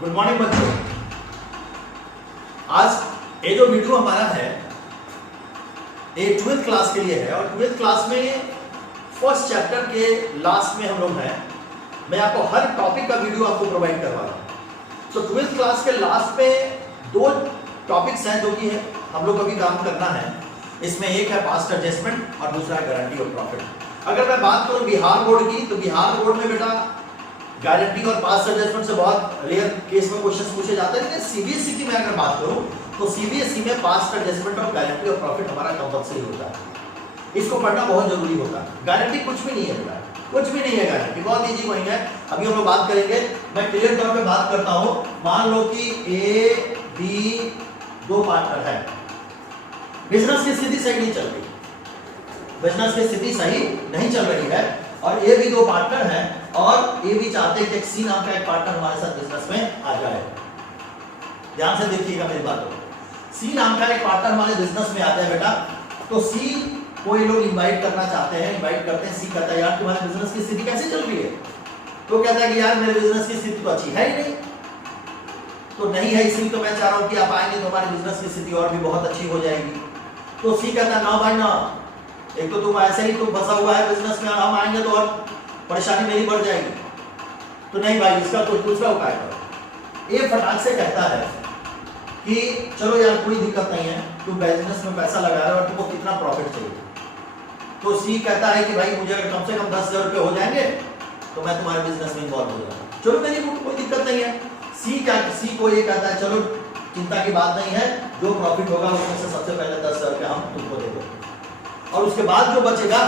Good morning बच्चों। आज ये जो वीडियो हमारा है ये 12th क्लास के लिए है और 12th क्लास में फर्स्ट चैप्टर के लास्ट में हम लोग हैं। मैं आपको हर टॉपिक का वीडियो आपको प्रोवाइड करवा रहा हूँ। तो 12th क्लास के लास्ट में दो टॉपिक्स हैं जो कि हम लोग को भी काम करना है। इसमें एक है पास्ट एडजस्टमेंट और दूसरा है गारंटी ऑफ प्रॉफिट। अगर मैं बात करूँ बिहार बोर्ड की, तो बिहार बोर्ड में बेटा गारंटी और पास्ट एडजस्टमेंट से बहुत रेयर केस में क्वेश्चन पूछे जाते हैं। लेकिन सीबीएसई की मैं अगर बात करूं तो सीबीएसई में पास्ट एडजस्टमेंट और गारंटी और प्रॉफिट हमारा कंपल्सरी होता है। इसको पढ़ना बहुत जरूरी होता है। गारंटी कुछ भी नहीं है बेटा, कुछ भी नहीं है। गारंटी बहुत इजी वही है। अभी हम लोग बात करेंगे। मैं क्लियर तौर पे बात करता हूं। मान लो कि ए बी दो पार्टनर है, बिजनेस की स्थिति सही नहीं चल रही, बिजनेस की स्थिति सही नहीं चल रही है और ये भी दो पार्टनर हैं और ये भी चाहते हैं कि सी नाम का एक पार्टनर हमारे साथ बिजनेस में आ जाए। ध्यान से देखिएगा मेरी बात को। सी नाम का एक पार्टनर हमारे बिजनेस में आता है बेटा। तो सी को ये लोग इनवाइट करना चाहते हैं, इनवाइट करते हैं। सी कहता है यार तुम्हारे बिजनेस की स्थिति कैसे चल रही है? तो कहता है कि यार मेरे बिजनेस की स्थिति तो अच्छी है ही नहीं। तो नहीं है इसलिए तो मैं चाह रहा हूं कि आप आएंगे तो हमारे बिजनेस की स्थिति और भी बहुत अच्छी हो जाएगी। तो सी कहता है ना भाई ना, एक तो तुम ऐसे ही तुम फंसा हुआ है बिजनेस में, हम आएंगे तो और परेशानी मेरी बढ़ जाएगी। तो नहीं भाई, इसका कोई दूसरा उपाय करो। ये फटाक से कहता है कि चलो यार कोई दिक्कत नहीं है, तुम बिजनेस में पैसा लगा रहे हो और तुमको कितना प्रॉफिट चाहिए। तो सी कहता है कि भाई मुझे अगर कम से कम 10,000 रुपये हो जाएंगे तो मैं तुम्हारे बिजनेस में इन्वॉल्व हो जाऊंगा। चलो मेरी कोई दिक्कत नहीं है। सी को ये कहता है चलो चिंता की बात नहीं है, जो प्रॉफिट होगा उसमें से सबसे पहले 10,000 रुपये हम तुमको दे देंगे और उसके बाद जो बचेगा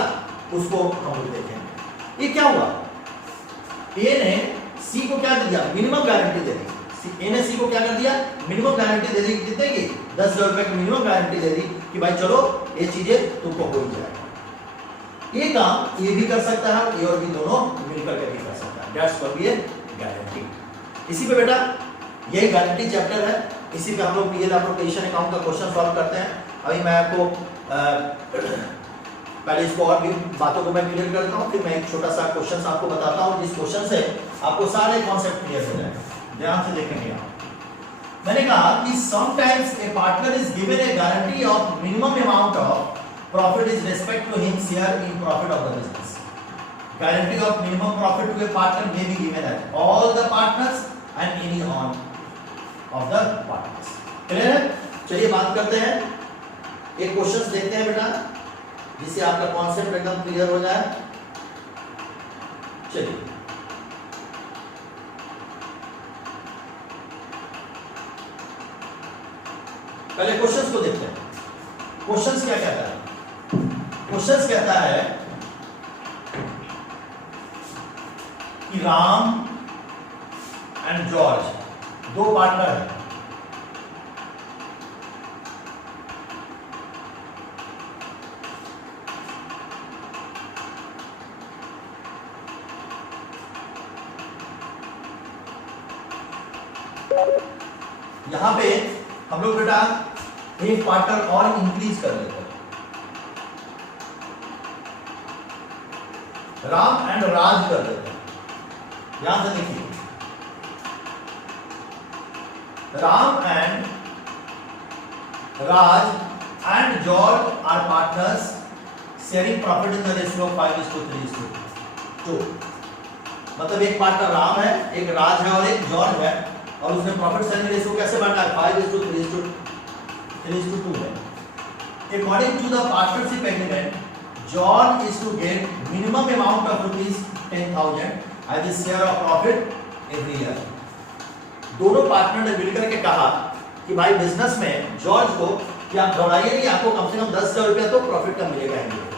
उसको हम लोग देखेंगे। ये क्या हुआ? ए ने सी को क्या दे दिया? मिनिमम गारंटी दे दी। ए ने सी को क्या कर दिया? मिनिमम गारंटी दे दी। कितने की? 10,000 रुपए की मिनिमम गारंटी दे दी कि भाई चलो ये चीजें तुमको हो ही जाएगा। ये काम ये भी कर सकता है, ये और भी दोनों मिलकर के भी कर सकता है। दैट्स व्हाट ये गारंटी। इसी पे बेटा यही गारंटी चैप्टर है। इसी पे हम लोग पीएल एप्लीकेशन अकाउंट का क्वेश्चन सॉल्व करते हैं। अभी मैं आपको पहले इसको और भी बातों को मैं क्लियर करता हूं, फिर मैं एक छोटा सा क्वेश्चन आपको बताता हूं जिस क्वेश्चन से आपको सारे कॉन्सेप्ट क्लियर हो जाएंगे। ध्यान से देखेंगे आप। मैंने कहा कि sometimes a partner is given a guarantee of minimum amount of profit is respect to him share in profit of the business. Guarantee of minimum profit to a partner may be given at all the partners and any on of the partners. Clear है? चलिए बात करते हैं, एक question देखते हैं बेटा जिससे आपका कॉन्सेप्ट एकदम क्लियर हो जाए। चलिए पहले क्वेश्चंस को देखते हैं। क्वेश्चंस क्या कहता है? क्वेश्चंस कहता है कि राम एंड जॉर्ज दो पार्टनर हैं। यहां पे हम लोग बेटा एक पार्टनर और इंक्रीज कर देते हैं। राम एंड राज कर देते हैं। ध्यान से देखिए, Ram and Raj and George R partners sharing profit in the ratio of 5:3:2। मतलब एक पार्टनर राम है, एक राज है और एक जॉर्ज है और उसमें प्रॉफिट शेयरिंग रेशियो कैसे बनता है? 5:3:2 है। According to the partnership agreement, John is to get minimum amount of ₹10,000 as his share of profit every year. दोनों पार्टनर ने मिलकर के कहा कि भाई बिजनेस में जॉर्ज को कि आप दौड़ाइए नहीं, आपको कम से कम 10,000 रुपया तो प्रॉफिट का मिलेगा ही मिलेगा।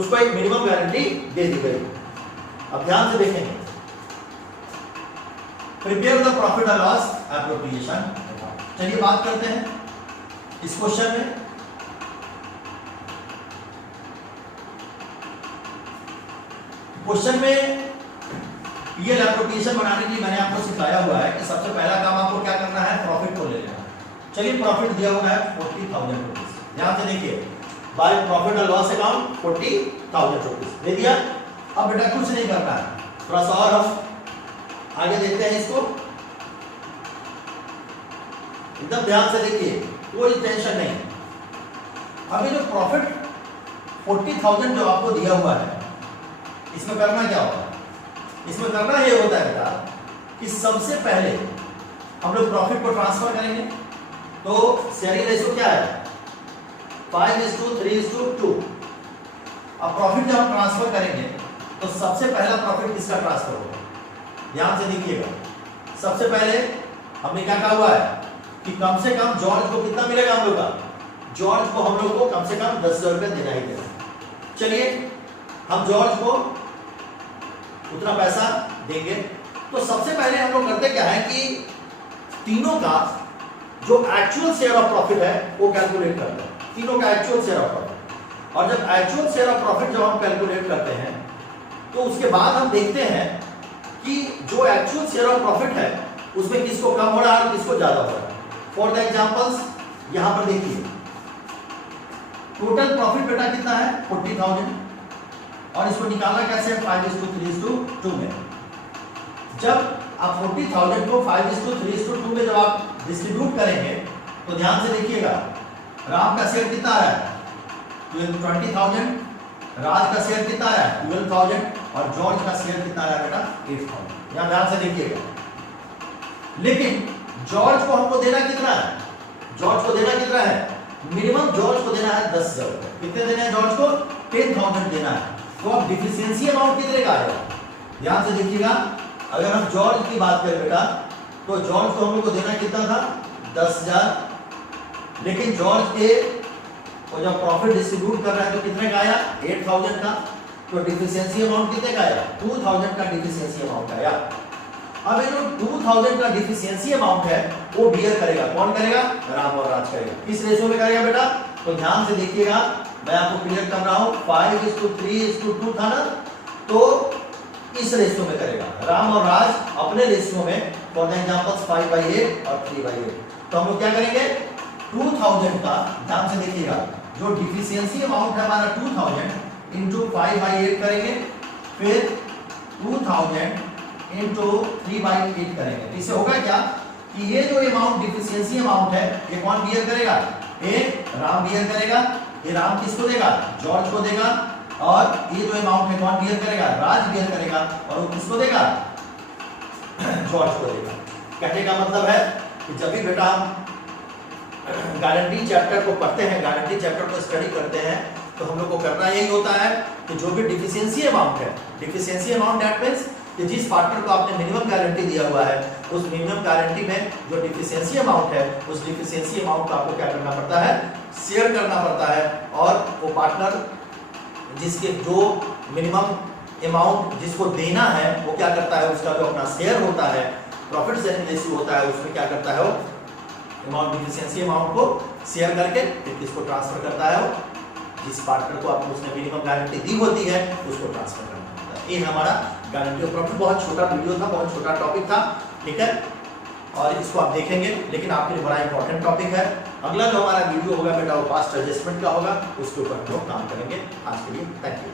उसको एक मिनिमम गारंटी दे दी गई। अब ध्यान से देखेंगे, प्रिपेयर द प्रॉफिट और लॉस एप्रोप्रिएशन। चलिए बात करते हैं इस क्वेश्चन में। क्वेश्चन में पीएल एप्रोप्रिएशन बनाने के लिए मैंने आपको सिखाया हुआ है कि सबसे पहला काम आपको क्या करना है? प्रॉफिट को ले लेना। चलिए प्रॉफिट दिया हुआ है 40,000 रुपीज। ध्यान से देखिए, बाय प्रॉफिट और लॉस अकाउंट 40,000 रुपीज दे दिया। अब बेटा कुछ नहीं करना है, थोड़ा सा और हम आगे देखते हैं इसको। एकदम ध्यान से देखिए, कोई टेंशन नहीं। अब ये जो प्रॉफिट 40,000 जो आपको दिया हुआ है, इसमें करना क्या होगा? इसमें करना ये होता है बेटा कि सबसे पहले हम लोग प्रॉफिट को ट्रांसफर करेंगे। तो शेयरिंग रेशियो क्या है? 5:3:2। अब प्रॉफिट जब हम ट्रांसफर करेंगे तो सबसे पहला प्रॉफिट किसका ट्रांसफर होगा? ध्यान से देखिएगा। सबसे पहले हमने क्या कहा हुआ है कि कम से कम जॉर्ज को कितना मिलेगा हम लोग का? जॉर्ज को हम लोग को कम से कम 10,000 रुपये देना ही देना। चलिए हम जॉर्ज को उतना पैसा देंगे। तो सबसे पहले हम लोग करते क्या है कि तीनों का जो एक्चुअल शेयर ऑफ प्रॉफिट है वो कैलकुलेट करते हैं, तीनों का एक्चुअल शेयर ऑफ प्रॉफिट। और जब एक्चुअल शेयर ऑफ प्रॉफिट जब हम कैलकुलेट करते हैं तो उसके बाद हम देखते हैं कि जो एक्चुअल शेयर ऑफ प्रॉफिट है उसमें किसको कम हो रहा है और किसको ज्यादा हो रहा है। फॉर द एग्जांपल्स यहां पर देखिए, टोटल प्रॉफिट बेटा कितना है? 40,000। और इसको निकालना कैसे? 5:3:2 में। जब आप 40,000 को 5:3:2 में जब आप डिस्ट्रीब्यूट करेंगे तो ध्यान से देखिएगा, राम का शेयर कितना है? 20,000। राज का शेयर कितना है? 12,000। और जॉर्ज का शेयर कितना है बेटा? 8,000। यहां ध्यान से देखिएगा। लेकिन जॉर्ज को हमको देना कितना है? जॉर्ज को देना कितना है? मिनिमम जॉर्ज को देना है 10,000 रुपए। कितने देना है जॉर्ज को? 10,000 देना है। तो अब डिफिशियंसी अमाउंट कितने का आएगा? ध्यान से देखिएगा। अगर हम जॉर्ज की बात करें बेटा तो जॉर्ज को हम लोग को देना कितना था? 10,000। लेकिन जॉर्ज के वो जब प्रॉफिट डिस्ट्रीब्यूट कर रहा है तो कितने का आया? 8,000 का। तो डिफिशियंसी अमाउंट कितने का आया? 2,000 का डिफिशियंसी अमाउंट आया। अब ये जो 2,000 का डिफिशियंसी अमाउंट है वो बियर करेगा। कौन करेगा? राम और राज करेगा। किस रेशो में करेगा बेटा? तो ध्यान से देखिएगा, मैं आपको क्लियर कर रहा हूं। 5:3:2 था ना, तो इस रेशियो में करेगा। राम और राज अपने रेशियो में, फॉर एग्जांपल्स 5/8 और 3/8। तो हम लोग क्या करेंगे? 2,000 का, ध्यान से देखिएगा, जो डिफिशियंसी अमाउंट है हमारा 2,000 इंटू 5/8 करेंगे, फिर 2,000 इंटू 3/8 करेंगे। इससे होगा क्या कि ये जो अमाउंट डिफिशियंसी अमाउंट है ये कौन बियर करेगा? ये राम बियर करेगा। ये राम किसको देगा? जॉर्ज को देगा। और ये जो अमाउंट है कौन बियर करेगा? राज बियर करेगा। और वो किसको देगा? जॉर्ज को देगा। कहने का मतलब है कि जब भी बेटा हम गारंटी चैप्टर को पढ़ते हैं, गारंटी चैप्टर को स्टडी करते हैं, तो हम लोग को करना यही होता है कि जो भी डिफिशियंसी अमाउंट है, डिफिशियंसी अमाउंट दैट मींस कि जिस पार्टनर को आपने मिनिमम गारंटी दिया हुआ है उस मिनिमम गारंटी में जो डिफिशियंसी अमाउंट है उस डिफिशियंसी अमाउंट को आपको क्या करना पड़ता है? शेयर करना पड़ता है। और वो पार्टनर जिसके जो मिनिमम अमाउंट जिसको देना है वो क्या करता है? उसका जो अपना शेयर होता है, प्रॉफिट शेयरिंग रेशियो होता है, उसमें क्या करता है? वो अमाउंट डिफिशियंसी अमाउंट को शेयर करके फिर किसको ट्रांसफर करता है? वो जिस पार्टनर को आपने उसने मिनिमम गारंटी दी होती है उसको ट्रांसफर करना होता है। ये हमारा गारंटी ऑफ प्रॉफिट। बहुत छोटा वीडियो था, बहुत छोटा टॉपिक था, ठीक है, और इसको आप देखेंगे, लेकिन आपके लिए बड़ा इंपॉर्टेंट टॉपिक है। अगला जो हमारा वीडियो होगा बेटा वो पास्ट एडजस्टमेंट का होगा, उसके ऊपर हम लोग काम करेंगे। आज के लिए थैंक यू।